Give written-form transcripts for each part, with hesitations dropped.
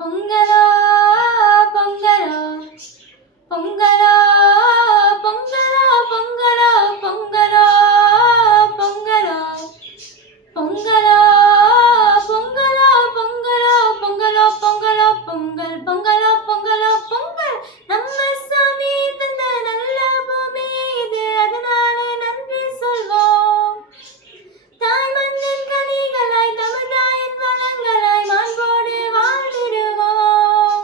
பொங்கலோ பொங்கலோ பொங்கலோ பொங்கலோ பொங்கலோ பொங்கலோ பொங்கலோ பொங்கலோ பொங்கலோ பொங்கலோ பொங்கலோ பொங்கலோ பொங்கல் பொங்கலோ பொங்கலோ பொங்கல் நம்ம சாமி தந்த நல்ல பூமி இது, அதனாலே நன்றி சொல்வோம். தாய் மண்ணின் கனிகளாய் தமிழ்தாயின் வளங்களாய் மாண்போடு வாழ்ந்திடுவோம்.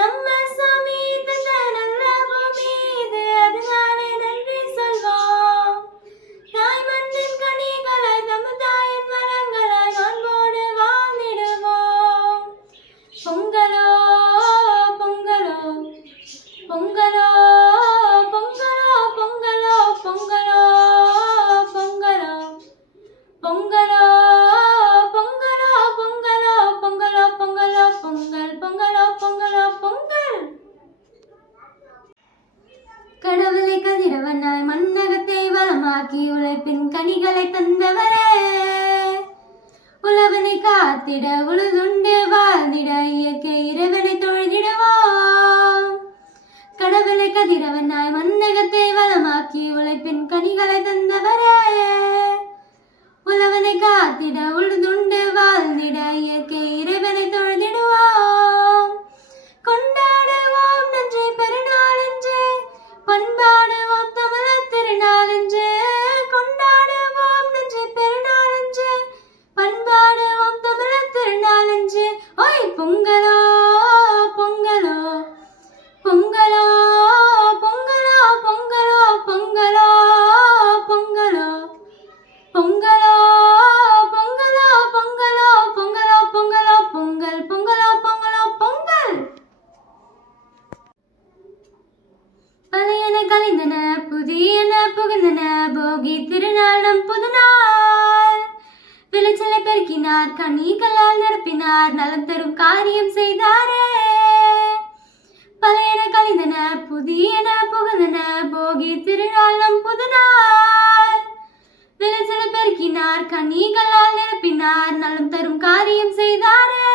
நம்ம சாமி தந்த நல்ல பூமி இது, அதனாலே நன்றி சொல்வோம். தாய் மண்ணின் கனிகளாய் தமிழ்தாயின் வளங்களாய் மாண்போடு வாழ்ந்திடுவோம். பொங்கலோ பொங்கலோ பொங்கலோ பொங்கலோ பொங்கலோ பொங்கலோ பொங்கலோ பொங்கலோ பொங்கலோ பொங்கலோ பொங்கலோ பொங்கலோ பொங்கல் பொங்கலோ பொங்கலோ பொங்கல். கடவுளை கதிரவனாய் மண்ணகத்தை வளமாக்கி உழைப்பின் கனிகளை தந்தவரே, உழவனை காத்திட உழுதுண்டு வாழ்ந்திட இயற்கை இறைவனை தொழுதிடுவோம். கடவுளை கதிரவனாய் மண்ணகத்தை வளமாக்கி உழைப்பின் கனிகளை தந்தவரே, உழவனை காத்திட உழுதுண்டு வாழ்ந்திட இயற்கை இறைவனை தொழுதிடுவோம். கொண்டாடுவோம் நன்றி பெருநாள் என்று, பண்பாடுவோம் தமிழர் திருநாள் என்று. கொண்டாடுவோம் நன்றி பெருநாள் என்று, பண்பாடுவோம் தமிழர் திருநாள் என்று. ஓய் பொங்கலோ பொங்கலோ பொங்கலோ பொங்கலோ பொங்கலோ பொங்கலோ பொங்கலோ பொங்கலோ பொங்கலோ பொங்கலோ பொங்கலோ பொங்கலோ பொங்கல் பொங்கலோ பொங்கலோ பொங்கல். பழையன கழிந்தன புதியன புகுந்தன, போகி திருநாள் நம் புதுநாள். விளைச்சலை பெருக்கினார் கனிகளால் நிரப்பினார், நலம் தரும் காரியம் செய்தாரே. பழையன கழிந்தன புதியன புகுந்தன, போகி திருநாள் நம் புதுநாள். விளைச்சலை பெருக்கினார் கனிகளால் நிரப்பினார், நலம் தரும் காரியம் செய்தாரே.